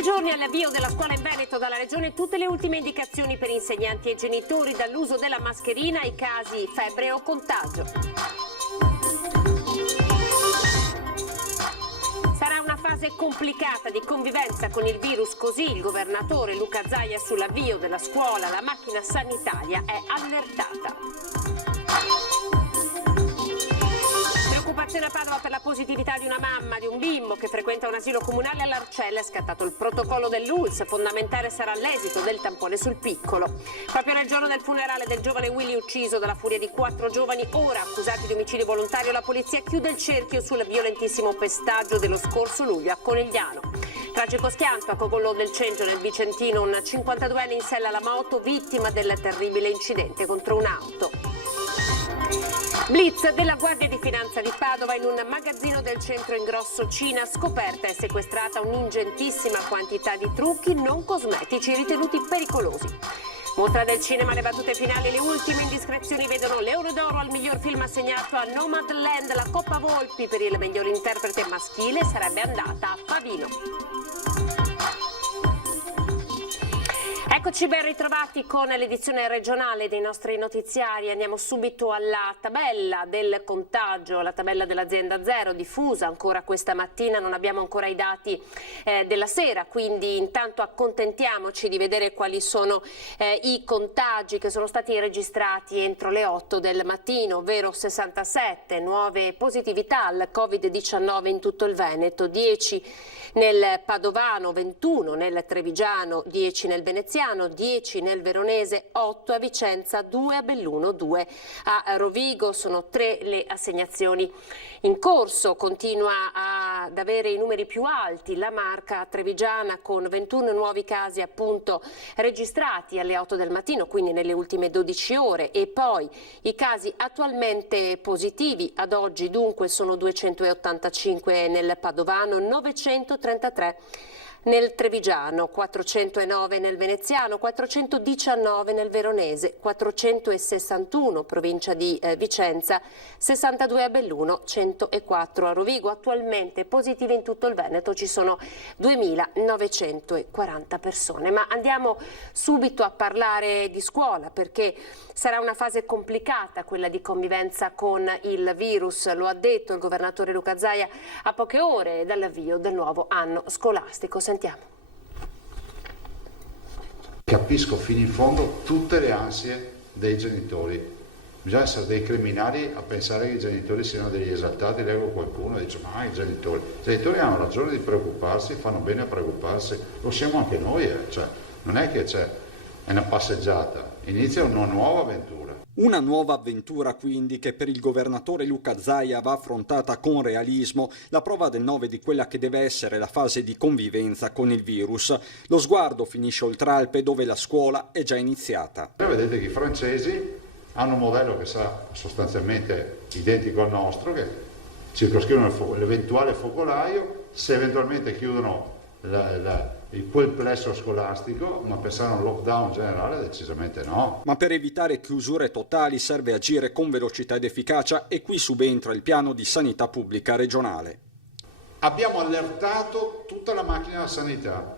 5 giorni all'avvio della scuola in Veneto dalla Regione, tutte le ultime indicazioni per insegnanti e genitori, dall'uso della mascherina ai casi febbre o contagio. Sarà una fase complicata di convivenza con il virus, così il governatore Luca Zaia sull'avvio della scuola. La macchina sanitaria è allertata. Preoccupazione a Padova per la positività di una mamma di un bimbo che frequenta un asilo comunale all'Arcella. È scattato il protocollo dell'ULSS, fondamentale sarà l'esito del tampone sul piccolo. Proprio nel giorno del funerale del giovane Willy ucciso dalla furia di 4 giovani ora accusati di omicidio volontario, la polizia chiude il cerchio sul violentissimo pestaggio dello scorso luglio a Conegliano. Tragico schianto a Cogollo del Cengio nel Vicentino, un 52enne in sella alla moto vittima del terribile incidente contro un'auto. Blitz della Guardia di Finanza di Padova in un magazzino del centro ingrosso Cina. Scoperta e sequestrata un'ingentissima quantità di trucchi non cosmetici ritenuti pericolosi. Mostra del cinema, le battute finali, le ultime indiscrezioni vedono l'Euro d'Oro al miglior film assegnato a Nomadland. La Coppa Volpi per il miglior interprete maschile sarebbe andata a Pavino. Eccoci ben ritrovati con l'edizione regionale dei nostri notiziari. Andiamo subito alla tabella del contagio, la tabella dell'azienda Zero diffusa ancora questa mattina. Non abbiamo ancora i dati della sera, quindi intanto accontentiamoci di vedere quali sono i contagi che sono stati registrati entro le 8 del mattino, ovvero 67 nuove positività al Covid-19 in tutto il Veneto, 10 nel Padovano, 21 nel Trevigiano, 10 nel Veneziano, 10 nel Veronese, 8 a Vicenza, 2 a Belluno, 2 a Rovigo. Sono 3 le assegnazioni in corso. Continua ad avere i numeri più alti la Marca trevigiana con 21 nuovi casi appunto registrati alle 8 del mattino, quindi nelle ultime 12 ore, e poi i casi attualmente positivi ad oggi dunque sono 285 nel Padovano, 933 nel Trevigiano, 409 nel Veneziano, 419 nel Veronese, 461 provincia di Vicenza, 62 a Belluno, 104 a Rovigo. Attualmente positivi in tutto il Veneto ci sono 2.940 persone. Ma andiamo subito a parlare di scuola, perché sarà una fase complicata quella di convivenza con il virus, lo ha detto il governatore Luca Zaia a poche ore dall'avvio del nuovo anno scolastico. Sentiamo. Capisco fino in fondo tutte le ansie dei genitori. Bisogna essere dei criminali a pensare che i genitori siano degli esaltati. Leggo qualcuno e dice ma i genitori hanno ragione di preoccuparsi, fanno bene a preoccuparsi, lo siamo anche noi, cioè, non è che è una passeggiata, inizia una nuova avventura. Una nuova avventura quindi che per il governatore Luca Zaia va affrontata con realismo, la prova del 9 di quella che deve essere la fase di convivenza con il virus. Lo sguardo finisce oltre Alpe dove la scuola è già iniziata. Vedete che i francesi hanno un modello che sarà sostanzialmente identico al nostro, che circoscrivono l'eventuale focolaio, se eventualmente chiudono quel plesso scolastico, ma pensare a un lockdown generale decisamente no. Ma per evitare chiusure totali serve agire con velocità ed efficacia, e qui subentra il piano di sanità pubblica regionale. Abbiamo allertato tutta la macchina della sanità,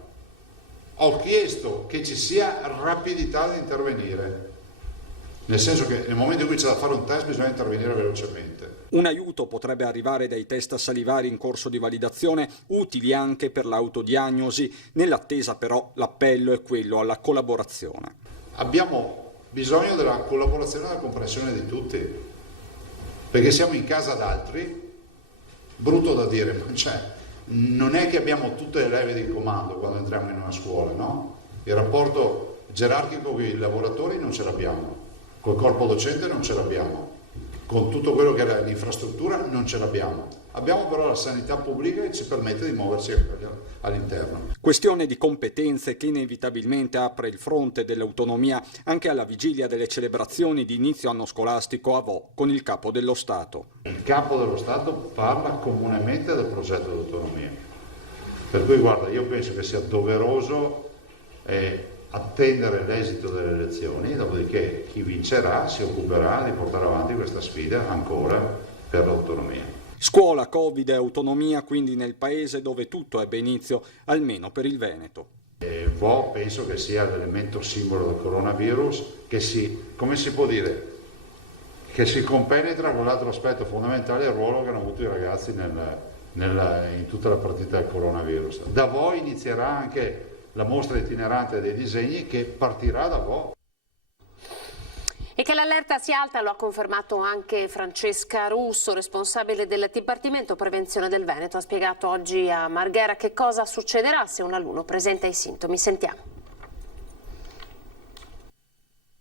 ho chiesto che ci sia rapidità di intervenire, nel senso che nel momento in cui c'è da fare un test bisogna intervenire velocemente. Un aiuto potrebbe arrivare dai test salivari in corso di validazione, utili anche per l'autodiagnosi. Nell'attesa però l'appello è quello alla collaborazione. Abbiamo bisogno della collaborazione e della comprensione di tutti, perché siamo in casa d'altri, brutto da dire, ma non è che abbiamo tutte le leve di comando quando entriamo in una scuola, no? Il rapporto gerarchico con i lavoratori non ce l'abbiamo, col corpo docente non ce l'abbiamo, con tutto quello che è l'infrastruttura non ce l'abbiamo. Abbiamo però la sanità pubblica che ci permette di muoverci all'interno. Questione di competenze che inevitabilmente apre il fronte dell'autonomia anche alla vigilia delle celebrazioni di inizio anno scolastico a Vo con il Capo dello Stato. Il Capo dello Stato parla comunemente del progetto di autonomia. Per cui guarda, io penso che sia doveroso attendere l'esito delle elezioni, dopodiché chi vincerà si occuperà di portare avanti questa sfida ancora per l'autonomia. Scuola, Covid e autonomia quindi nel paese dove tutto ebbe inizio, almeno per il Veneto. Penso che sia l'elemento simbolo del coronavirus che come si può dire, che si compenetra con l'altro aspetto fondamentale del ruolo che hanno avuto i ragazzi in tutta la partita del coronavirus. Da Vo inizierà anche la mostra itinerante dei disegni che partirà da Vo. E che l'allerta sia alta lo ha confermato anche Francesca Russo, responsabile del Dipartimento Prevenzione del Veneto. Ha spiegato oggi a Marghera che cosa succederà se un alunno presenta i sintomi. Sentiamo.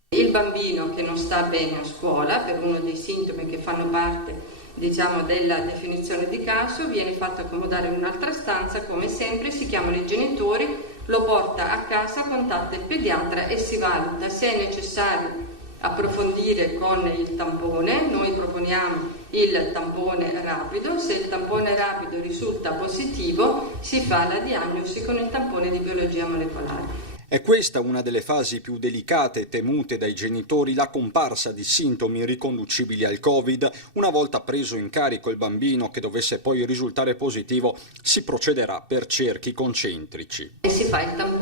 Il bambino che non sta bene a scuola per uno dei sintomi che fanno parte della definizione di caso viene fatto accomodare in un'altra stanza, come sempre si chiamano i genitori, lo porta a casa, contatta il pediatra e si valuta se è necessario approfondire con il tampone. Noi proponiamo il tampone rapido, se il tampone rapido risulta positivo si fa la diagnosi con il tampone di biologia molecolare. È questa una delle fasi più delicate e temute dai genitori, la comparsa di sintomi riconducibili al Covid. Una volta preso in carico il bambino che dovesse poi risultare positivo, si procederà per cerchi concentrici. E si fa il tampone,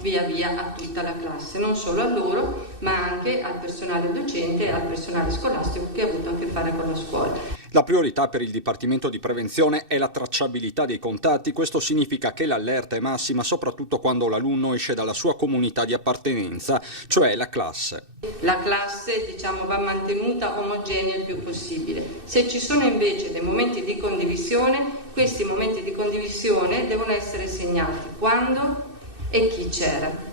via via a tutta la classe, non solo a loro, ma anche al personale docente e al personale scolastico che ha avuto a che fare con la scuola. La priorità per il Dipartimento di Prevenzione è la tracciabilità dei contatti. Questo significa che l'allerta è massima soprattutto quando l'alunno esce dalla sua comunità di appartenenza, cioè la classe. La classe va mantenuta omogenea il più possibile. Se ci sono invece dei momenti di condivisione, questi momenti di condivisione devono essere segnati quando e chi c'era.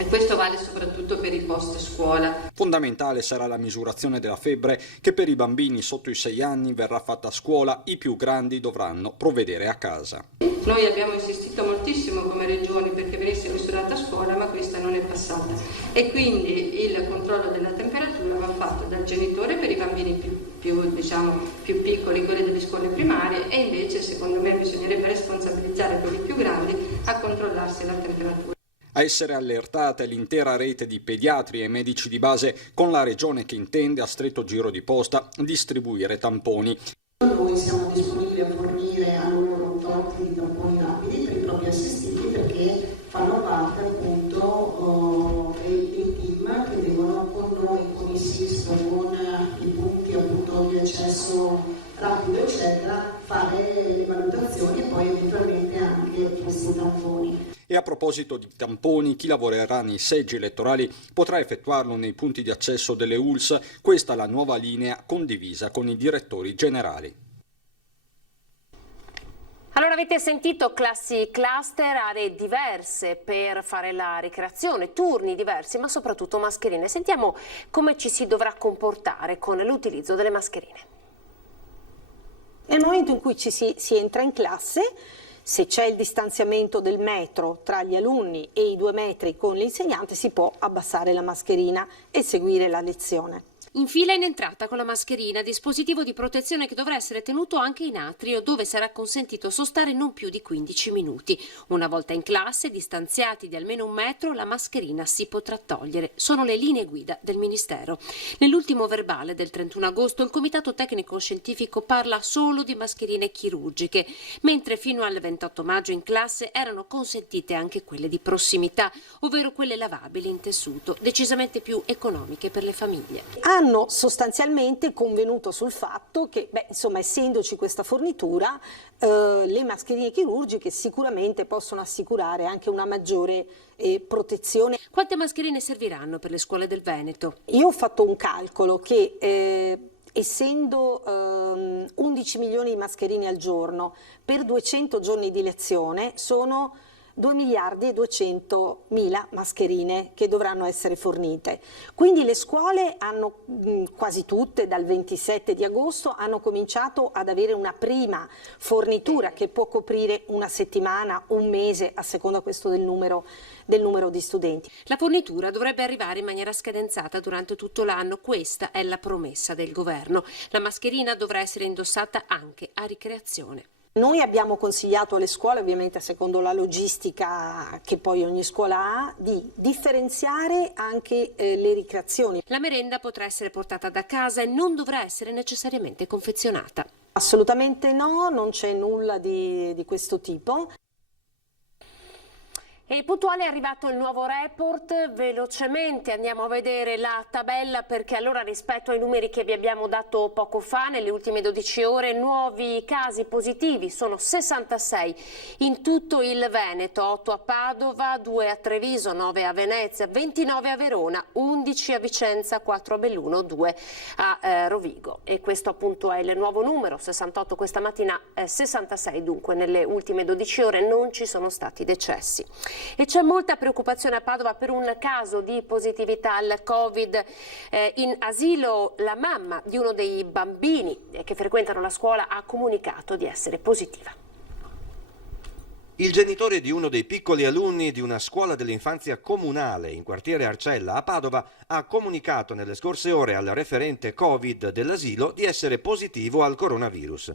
E questo vale soprattutto per i post scuola. Fondamentale sarà la misurazione della febbre che per i bambini sotto i 6 anni verrà fatta a scuola, i più grandi dovranno provvedere a casa. Noi abbiamo insistito moltissimo come regioni perché venisse misurata a scuola, ma questa non è passata. E quindi il controllo della temperatura va fatto dal genitore per i bambini più piccoli, quelli delle scuole primarie, e invece secondo me bisognerebbe responsabilizzare quelli più grandi a controllarsi la temperatura. A essere allertata è l'intera rete di pediatri e medici di base, con la regione che intende a stretto giro di posta distribuire tamponi. Noi siamo disponibili a fornire a loro tot di tamponi rapidi per i propri assistiti perché fanno parte appunto dei team che devono con noi, con il SISP, con i punti appunto di accesso rapido eccetera, fare le valutazioni e poi eventualmente anche questi tamponi. E a proposito di tamponi, chi lavorerà nei seggi elettorali potrà effettuarlo nei punti di accesso delle ULSS. Questa è la nuova linea condivisa con i direttori generali. Allora avete sentito classi cluster, aree diverse per fare la ricreazione, turni diversi, ma soprattutto mascherine. Sentiamo come ci si dovrà comportare con l'utilizzo delle mascherine. Nel momento in cui si entra in classe, se c'è il distanziamento del metro tra gli alunni e i 2 metri con l'insegnante, si può abbassare la mascherina e seguire la lezione. In fila in entrata con la mascherina, dispositivo di protezione che dovrà essere tenuto anche in atrio, dove sarà consentito sostare non più di 15 minuti. Una volta in classe, distanziati di almeno 1 metro, la mascherina si potrà togliere. Sono le linee guida del Ministero. Nell'ultimo verbale del 31 agosto il Comitato Tecnico Scientifico parla solo di mascherine chirurgiche, mentre fino al 28 maggio in classe erano consentite anche quelle di prossimità, ovvero quelle lavabili in tessuto, decisamente più economiche per le famiglie. Hanno sostanzialmente convenuto sul fatto che, essendoci questa fornitura, le mascherine chirurgiche sicuramente possono assicurare anche una maggiore protezione. Quante mascherine serviranno per le scuole del Veneto? Io ho fatto un calcolo che essendo 11 milioni di mascherine al giorno per 200 giorni di lezione sono 2 miliardi e 200 mila mascherine che dovranno essere fornite. Quindi le scuole hanno quasi tutte dal 27 di agosto hanno cominciato ad avere una prima fornitura che può coprire una settimana, un mese a seconda questo del numero di studenti. La fornitura dovrebbe arrivare in maniera scadenzata durante tutto l'anno, questa è la promessa del governo. La mascherina dovrà essere indossata anche a ricreazione. Noi abbiamo consigliato alle scuole, ovviamente secondo la logistica che poi ogni scuola ha, di differenziare anche le ricreazioni. La merenda potrà essere portata da casa e non dovrà essere necessariamente confezionata. Assolutamente no, non c'è nulla di questo tipo. E puntuale è arrivato il nuovo report, velocemente andiamo a vedere la tabella perché allora rispetto ai numeri che vi abbiamo dato poco fa, nelle ultime 12 ore nuovi casi positivi sono 66 in tutto il Veneto, 8 a Padova, 2 a Treviso, 9 a Venezia, 29 a Verona, 11 a Vicenza, 4 a Belluno, 2 a Rovigo. E questo appunto è il nuovo numero, 68 questa mattina, 66 dunque nelle ultime 12 ore non ci sono stati decessi. E c'è molta preoccupazione a Padova per un caso di positività al Covid in asilo. La mamma di uno dei bambini che frequentano la scuola ha comunicato di essere positiva. Il genitore di uno dei piccoli alunni di una scuola dell'infanzia comunale in quartiere Arcella a Padova ha comunicato nelle scorse ore al referente Covid dell'asilo di essere positivo al coronavirus.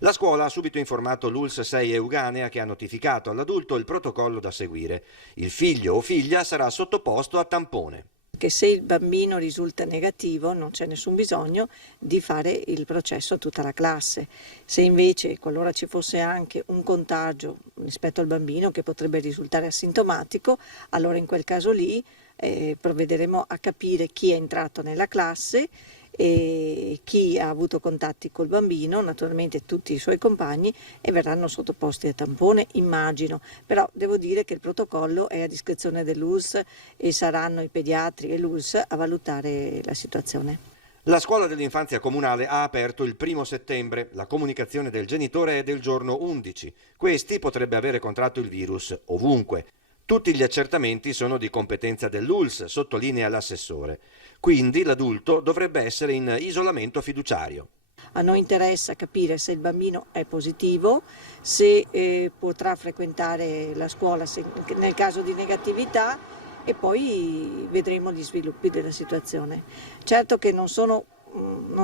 La scuola ha subito informato l'ULSS 6 Euganea che ha notificato all'adulto il protocollo da seguire. Il figlio o figlia sarà sottoposto a tampone. Che se il bambino risulta negativo non c'è nessun bisogno di fare il processo a tutta la classe. Se invece, qualora ci fosse anche un contagio rispetto al bambino che potrebbe risultare asintomatico, allora in quel caso lì provvederemo a capire chi è entrato nella classe e chi ha avuto contatti col bambino, naturalmente tutti i suoi compagni, e verranno sottoposti a tampone, immagino. Però devo dire che il protocollo è a discrezione dell'ULSS e saranno i pediatri e l'ULSS a valutare la situazione. La scuola dell'infanzia comunale ha aperto il 1° settembre. La comunicazione del genitore è del giorno 11. Questi potrebbe avere contratto il virus ovunque. Tutti gli accertamenti sono di competenza dell'ULSS, sottolinea l'assessore. Quindi l'adulto dovrebbe essere in isolamento fiduciario. A noi interessa capire se il bambino è positivo, se potrà frequentare la scuola nel caso di negatività e poi vedremo gli sviluppi della situazione. Certo che non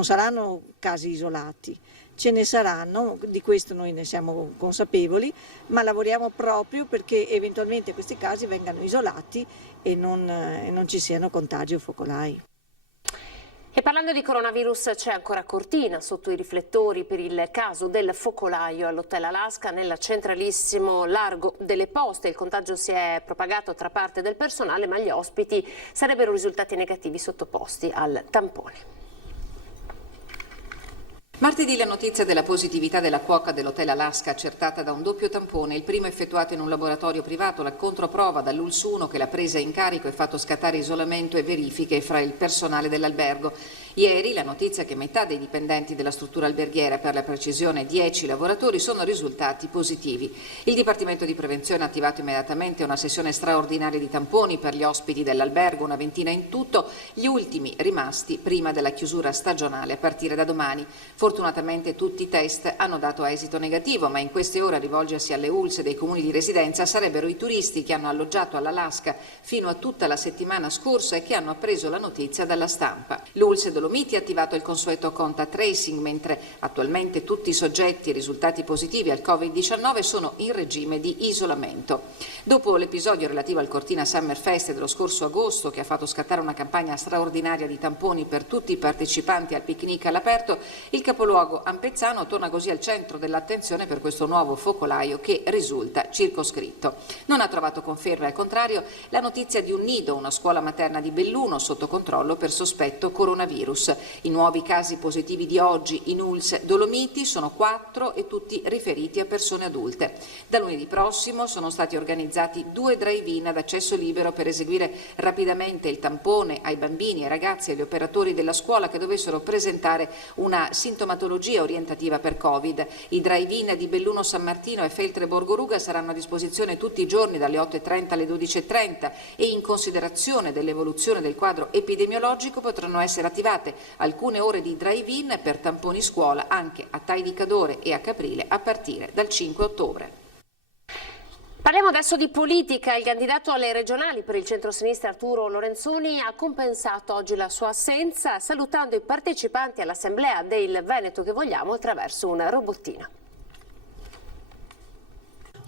saranno casi isolati. Ce ne saranno, di questo noi ne siamo consapevoli, ma lavoriamo proprio perché eventualmente questi casi vengano isolati e non ci siano contagi o focolai. E parlando di coronavirus c'è ancora Cortina sotto i riflettori per il caso del focolaio all'Hotel Alaska nel centralissimo largo delle Poste. Il contagio si è propagato tra parte del personale, ma gli ospiti sarebbero risultati negativi sottoposti al tampone. Martedì la notizia della positività della cuoca dell'Hotel Alaska accertata da un doppio tampone, il primo effettuato in un laboratorio privato, la controprova dall'ULSS 1 che l'ha presa in carico e fatto scattare isolamento e verifiche fra il personale dell'albergo. Ieri la notizia che metà dei dipendenti della struttura alberghiera, per la precisione 10 lavoratori, sono risultati positivi. Il Dipartimento di Prevenzione ha attivato immediatamente una sessione straordinaria di tamponi per gli ospiti dell'albergo, una ventina in tutto, gli ultimi rimasti prima della chiusura stagionale a partire da domani. Fortunatamente tutti i test hanno dato esito negativo, ma in queste ore a rivolgersi alle ULSS dei comuni di residenza sarebbero i turisti che hanno alloggiato all'Alaska fino a tutta la settimana scorsa e che hanno appreso la notizia dalla stampa. L'ULSS Dolomiti ha attivato il consueto contact tracing, mentre attualmente tutti i soggetti risultati positivi al Covid-19 sono in regime di isolamento. Dopo l'episodio relativo al Cortina Summer Fest dello scorso agosto, che ha fatto scattare una campagna straordinaria di tamponi per tutti i partecipanti al picnic all'aperto, il capoluogo ampezzano torna così al centro dell'attenzione per questo nuovo focolaio che risulta circoscritto. Non ha trovato conferma, al contrario, la notizia di un nido, una scuola materna di Belluno, sotto controllo per sospetto coronavirus. I nuovi casi positivi di oggi in ULSS Dolomiti sono 4 e tutti riferiti a persone adulte. Da lunedì prossimo sono stati organizzati 2 drive-in ad accesso libero per eseguire rapidamente il tampone ai bambini, ai ragazzi e agli operatori della scuola che dovessero presentare una sintomatologia orientativa per Covid. I drive-in di Belluno San Martino e Feltre Borgoruga saranno a disposizione tutti i giorni dalle 8:30 alle 12:30 e in considerazione dell'evoluzione del quadro epidemiologico potranno essere attivate alcune ore di drive-in per tamponi scuola anche a Tai di Cadore e a Caprile a partire dal 5 ottobre. Parliamo adesso di politica. Il candidato alle regionali per il centro-sinistra Arturo Lorenzoni ha compensato oggi la sua assenza salutando i partecipanti all'assemblea del Veneto che vogliamo attraverso un robottino.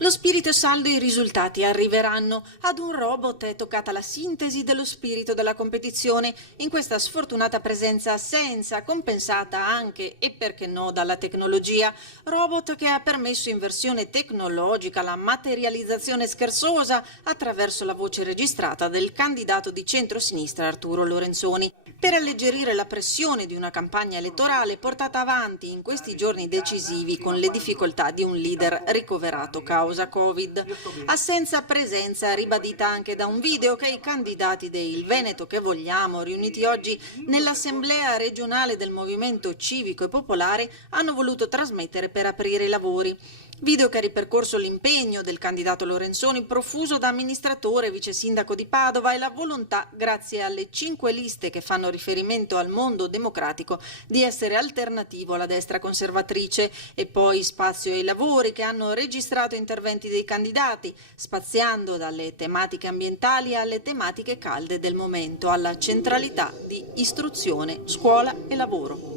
Lo spirito è saldo e i risultati arriveranno. Ad un robot è toccata la sintesi dello spirito della competizione in questa sfortunata presenza assenza, compensata anche, e perché no, dalla tecnologia. Robot che ha permesso in versione tecnologica la materializzazione scherzosa attraverso la voce registrata del candidato di centrosinistra Arturo Lorenzoni. Per alleggerire la pressione di una campagna elettorale portata avanti in questi giorni decisivi con le difficoltà di un leader ricoverato causa Covid. Assenza-presenza ribadita anche da un video che i candidati del Veneto che vogliamo, riuniti oggi nell'Assemblea regionale del Movimento Civico e Popolare, hanno voluto trasmettere per aprire i lavori. Video che ha ripercorso l'impegno del candidato Lorenzoni, profuso da amministratore e vice sindaco di Padova, e la volontà, grazie alle 5 liste che fanno riferimento al mondo democratico, di essere alternativo alla destra conservatrice, e poi spazio ai lavori che hanno registrato interventi dei candidati, spaziando dalle tematiche ambientali alle tematiche calde del momento, alla centralità di istruzione, scuola e lavoro.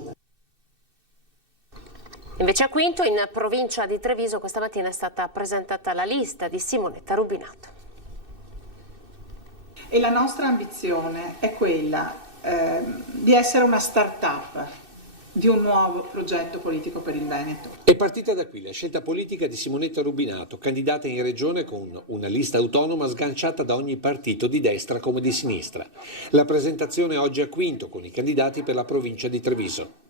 Invece a Quinto, in provincia di Treviso, questa mattina è stata presentata la lista di Simonetta Rubinato. E la nostra ambizione è quella di essere una start-up di un nuovo progetto politico per il Veneto. È partita da qui la scelta politica di Simonetta Rubinato, candidata in regione con una lista autonoma sganciata da ogni partito di destra come di sinistra. La presentazione oggi a Quinto con i candidati per la provincia di Treviso.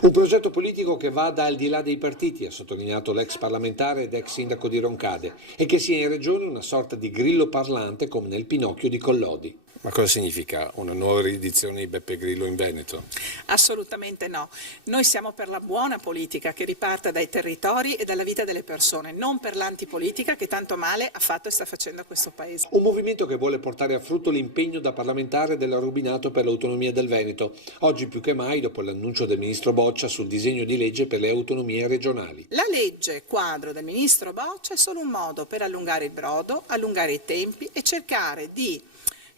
Un progetto politico che vada al di là dei partiti, ha sottolineato l'ex parlamentare ed ex sindaco di Roncade, e che sia in regione una sorta di grillo parlante come nel Pinocchio di Collodi. Ma cosa significa una nuova riedizione di Beppe Grillo in Veneto? Assolutamente no. Noi siamo per la buona politica che riparta dai territori e dalla vita delle persone, non per l'antipolitica che tanto male ha fatto e sta facendo a questo Paese. Un movimento che vuole portare a frutto l'impegno da parlamentare della Rubinato per l'autonomia del Veneto, oggi più che mai dopo l'annuncio del ministro Boccia sul disegno di legge per le autonomie regionali. La legge quadro del ministro Boccia è solo un modo per allungare il brodo, allungare i tempi e cercare di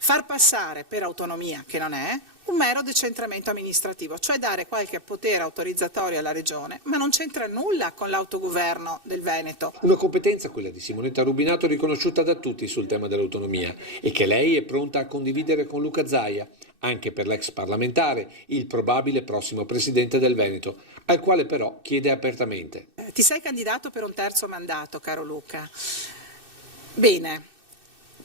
far passare per autonomia, che non è, un mero decentramento amministrativo, cioè dare qualche potere autorizzatorio alla regione, ma non c'entra nulla con l'autogoverno del Veneto. Una competenza, quella di Simonetta Rubinato, riconosciuta da tutti sul tema dell'autonomia e che lei è pronta a condividere con Luca Zaia, anche per l'ex parlamentare, il probabile prossimo presidente del Veneto, al quale però chiede apertamente. Ti sei candidato per un terzo mandato, caro Luca. Bene,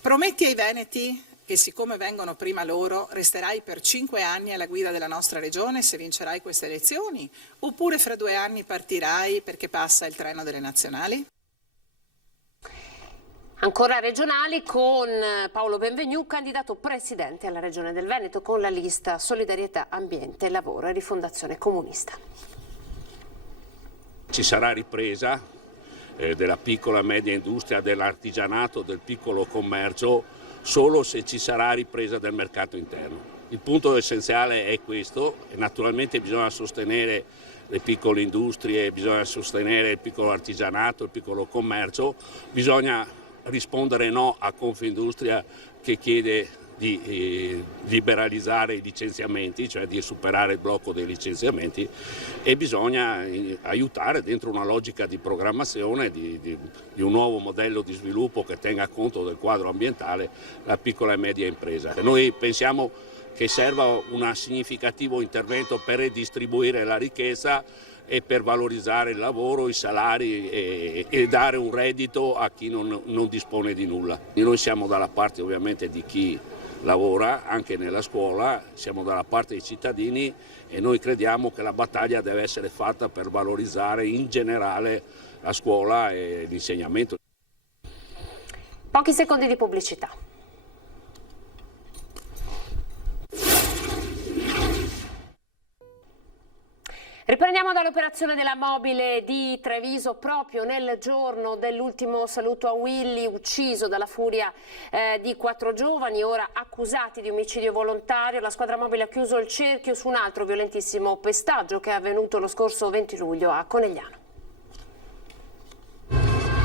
prometti ai veneti che siccome vengono prima loro resterai per 5 anni alla guida della nostra regione se vincerai queste elezioni, oppure fra 2 anni partirai perché passa il treno delle nazionali? Ancora regionali con Paolo Benvenu, candidato presidente alla Regione del Veneto con la lista Solidarietà, Ambiente, Lavoro e Rifondazione Comunista. Ci sarà ripresa della piccola e media industria, dell'artigianato, del piccolo commercio, solo se ci sarà ripresa del mercato interno. Il punto essenziale è questo, e naturalmente bisogna sostenere le piccole industrie, bisogna sostenere il piccolo artigianato, il piccolo commercio, bisogna rispondere no a Confindustria che chiede di liberalizzare i licenziamenti, cioè di superare il blocco dei licenziamenti, e bisogna aiutare dentro una logica di programmazione di un nuovo modello di sviluppo che tenga conto del quadro ambientale la piccola e media impresa. Noi pensiamo che serva un significativo intervento per redistribuire la ricchezza e per valorizzare il lavoro, i salari e dare un reddito a chi non dispone di nulla. Noi siamo dalla parte ovviamente di chi lavora anche nella scuola, siamo dalla parte dei cittadini e noi crediamo che la battaglia deve essere fatta per valorizzare in generale la scuola e l'insegnamento. Pochi secondi di pubblicità. Riprendiamo dall'operazione della mobile di Treviso proprio nel giorno dell'ultimo saluto a Willy, ucciso dalla furia di 4 giovani, ora accusati di omicidio volontario. La squadra mobile ha chiuso il cerchio su un altro violentissimo pestaggio che è avvenuto lo scorso 20 luglio a Conegliano.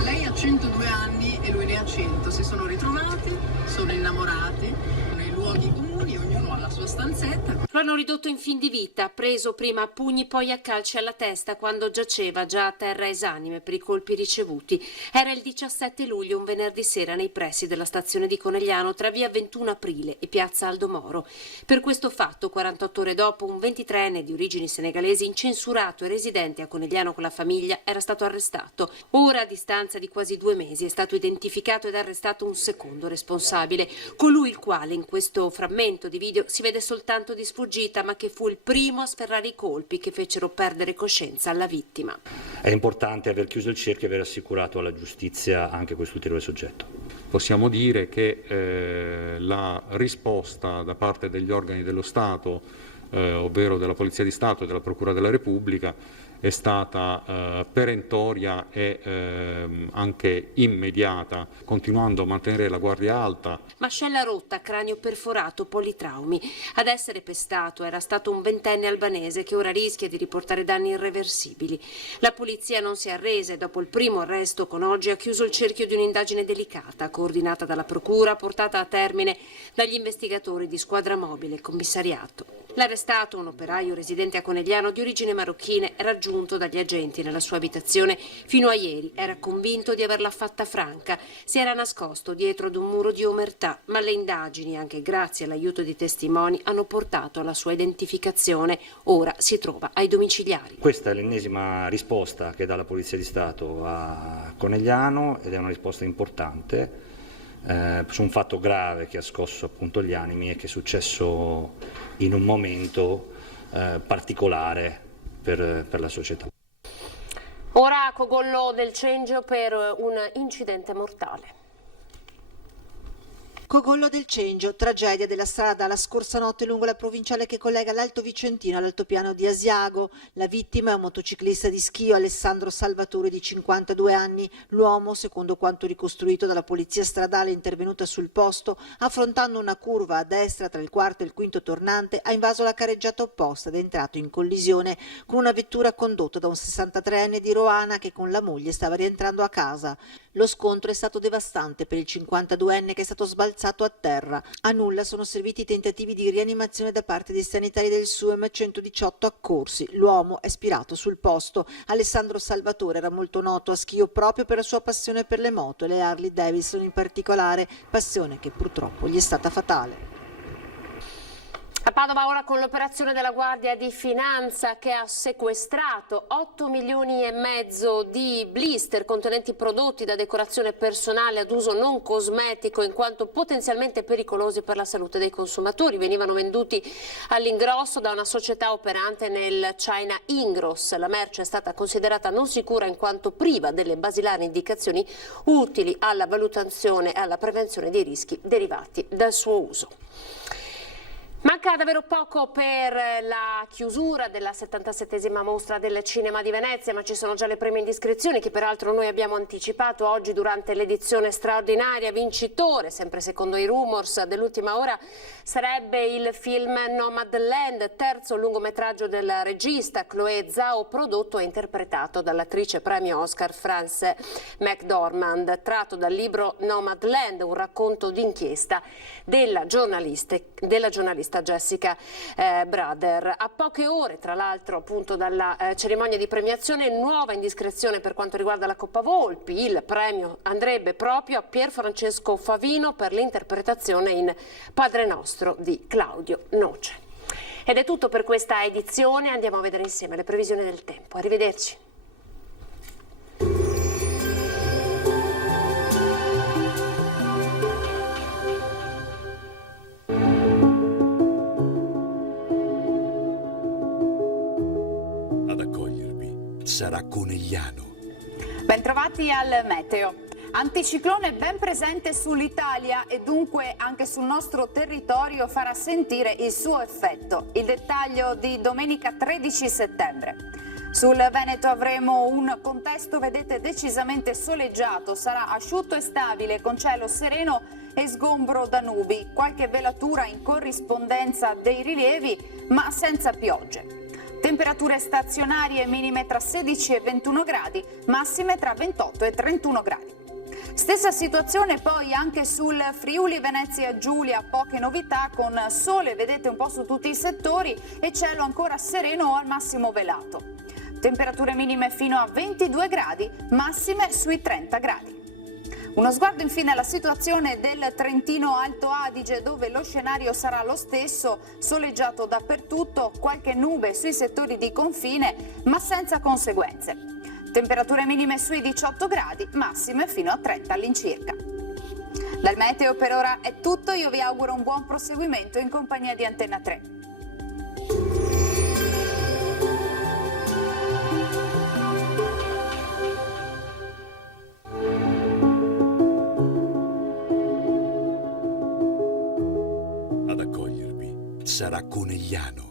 Lei ha 102 anni e lui ne ha 100, si sono ritrovati, sono innamorati nei luoghi comuni. alcuni, ognuno ha la sua stanzetta. Lo hanno ridotto in fin di vita, preso prima a pugni poi a calci alla testa quando giaceva già a terra esanime per i colpi ricevuti. Era il 17 luglio, un venerdì sera, nei pressi della stazione di Conegliano tra via 21 Aprile e piazza Aldo Moro. Per questo fatto, 48 ore dopo, un 23enne di origini senegalesi, incensurato e residente a Conegliano con la famiglia, era stato arrestato. Ora, a distanza di quasi 2 mesi, è stato identificato ed arrestato un secondo responsabile, colui il quale in questo frammento di video si vede soltanto di sfuggita, ma che fu il primo a sferrare i colpi che fecero perdere coscienza alla vittima. È importante aver chiuso il cerchio e aver assicurato alla giustizia anche questo ulteriore soggetto. Possiamo dire che la risposta da parte degli organi dello Stato, ovvero della Polizia di Stato e della Procura della Repubblica, è stata perentoria e anche immediata, continuando a mantenere la guardia alta. Mascella rotta, cranio perforato, politraumi. Ad essere pestato era stato un 20enne albanese che ora rischia di riportare danni irreversibili. La polizia non si arrese. Dopo il primo arresto con oggi ha chiuso il cerchio di un'indagine delicata, coordinata dalla procura, portata a termine dagli investigatori di squadra mobile e commissariato. L'arrestato, un operaio residente a Conegliano di origine marocchine, raggiunto dagli agenti nella sua abitazione, fino a ieri era convinto di averla fatta franca. Si era nascosto dietro ad un muro di omertà, ma le indagini, anche grazie all'aiuto di testimoni, hanno portato alla sua identificazione. Ora si trova ai domiciliari. Questa è l'ennesima risposta che dà la Polizia di Stato a Conegliano ed è una risposta importante su un fatto grave che ha scosso appunto gli animi e che è successo in un momento particolare per la società. Ora Cogollo del Cengio per un incidente mortale. Cogollo del Cengio, tragedia della strada la scorsa notte lungo la provinciale che collega l'Alto Vicentino all'altopiano di Asiago. La vittima è un motociclista di Schio, Alessandro Salvatore, di 52 anni. L'uomo, secondo quanto ricostruito dalla polizia stradale intervenuta sul posto, affrontando una curva a destra tra il quarto e il quinto tornante, ha invaso la carreggiata opposta ed è entrato in collisione con una vettura condotta da un 63enne di Roana che con la moglie stava rientrando a casa. Lo scontro è stato devastante per il 52enne che è stato sbalzato a terra. A nulla sono serviti i tentativi di rianimazione da parte dei sanitari del SUEM, 118 accorsi. L'uomo è spirato sul posto. Alessandro Salvatore era molto noto a Schio proprio per la sua passione per le moto e le Harley Davidson in particolare, passione che purtroppo gli è stata fatale. A Padova ora con l'operazione della Guardia di Finanza che ha sequestrato 8,5 milioni di blister contenenti prodotti da decorazione personale ad uso non cosmetico in quanto potenzialmente pericolosi per la salute dei consumatori. Venivano venduti all'ingrosso da una società operante nel China Ingross. La merce è stata considerata non sicura in quanto priva delle basilari indicazioni utili alla valutazione e alla prevenzione dei rischi derivati dal suo uso. Manca davvero poco per la chiusura della 77esima mostra del cinema di Venezia, ma ci sono già le prime indiscrezioni che peraltro noi abbiamo anticipato oggi durante l'edizione straordinaria. Vincitore, sempre secondo i rumors dell'ultima ora, sarebbe il film Nomadland, terzo lungometraggio del regista Chloé Zhao, prodotto e interpretato dall'attrice premio Oscar Frances McDormand, tratto dal libro Nomadland, un racconto d'inchiesta della giornalista Jessica Brader. A poche ore, tra l'altro, appunto dalla cerimonia di premiazione, nuova indiscrezione per quanto riguarda la Coppa Volpi. Il premio andrebbe proprio a Pierfrancesco Favino per l'interpretazione in Padre Nostro di Claudio Noce. Ed è tutto per questa edizione, andiamo a vedere insieme le previsioni del tempo. Arrivederci. Sarà Conegliano. Bentrovati al meteo. Anticiclone ben presente sull'Italia e dunque anche sul nostro territorio farà sentire il suo effetto. Il dettaglio di domenica 13 settembre. Sul Veneto avremo un contesto, vedete, decisamente soleggiato. Sarà asciutto e stabile con cielo sereno e sgombro da nubi. Qualche velatura in corrispondenza dei rilievi, ma senza piogge. Temperature stazionarie minime tra 16 e 21 gradi, massime tra 28 e 31 gradi. Stessa situazione poi anche sul Friuli Venezia Giulia, poche novità, con sole, vedete, un po' su tutti i settori e cielo ancora sereno o al massimo velato. Temperature minime fino a 22 gradi, massime sui 30 gradi. Uno sguardo infine alla situazione del Trentino Alto Adige, dove lo scenario sarà lo stesso, soleggiato dappertutto, qualche nube sui settori di confine, ma senza conseguenze. Temperature minime sui 18 gradi, massime fino a 30 all'incirca. Dal meteo per ora è tutto, io vi auguro un buon proseguimento in compagnia di Antenna 3. Ad accogliervi sarà Conegliano.